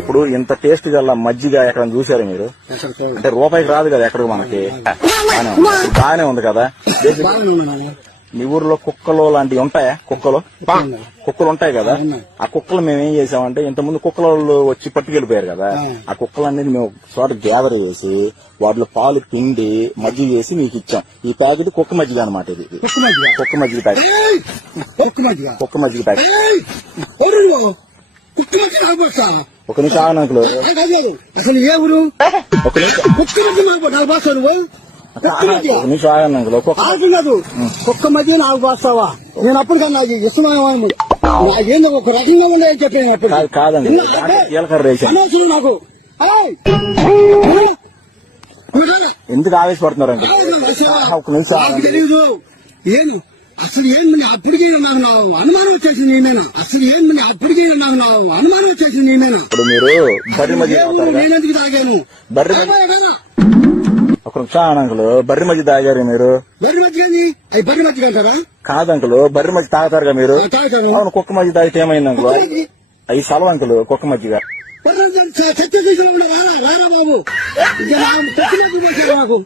ఇప్పుడు ఇంత టేస్ట్ గల మజ్జిగ ఎక్కడ చూసారు మీరు? అంటే రూపాయికి రాదు కదా ఎక్కడ మనకి. బాగానే ఉంది కదా. మీ ఊర్లో కుక్కలు లాంటివి ఉంటాయా? కుక్కలు ఉంటాయి కదా. ఆ కుక్కలు మేము ఏం చేసామంటే, ఇంతకుముందు కుక్కలు వచ్చి పట్టుకెళ్ళిపోయారు కదా, ఆ కుక్కలన్నీ మేము చోట గ్యాదర్ చేసి వాటిలో పాలు పిండి మజ్జిగ చేసి మీకు ఇచ్చాం. ఈ ప్యాకెట్ కుక్క మజ్జిగ అనమాట. ఇది కుక్క మజ్జిగ ప్యాకెట్. కుక్క మజ్జిగ ప్యాకెట్. ఒక నిమిషం ఆగనంకులు. అసలు ఏ ఊరు? ఒక నిమిషం ఆగనంకులు. కుక్క మధ్య నాకు పోస్తావా? నేను అప్పుడు కన్నా నాకు ఇష్టమైన నాకేందో ఒక రకంగా ఉండేది చెప్పాను. కాదండి, జీలకర్ర వేసాను. నాకు ఎందుకు ఆవేశపడుతున్నారండి? ఒక నిమిషం తెలీదు. ఏను అసలు ఏమి అప్పటికి నాకు అనుమానం వచ్చేసింది నేనేనా? అసలు ఏమి అప్పటికి నాకు అనుమానం వచ్చేసింది నేనేనా? ఇప్పుడు మీరు బర్రె మధ్య నేనెందుకు తాగాను? ఒక నిమిషం అంకులు, బర్రె మధ్య తాగారు మీరు? బర్రె మధ్య అవి బర్రె మధ్య అంటారా? కాదంకులు, బర్రె మధ్య తాగుతారుగా మీరు? అవును. కుక్క మధ్య తాగితే ఏమైంది అంకులు? అవి సలవ అంకులు, కుక్క మధ్యగా. రారా బాబు, నాకు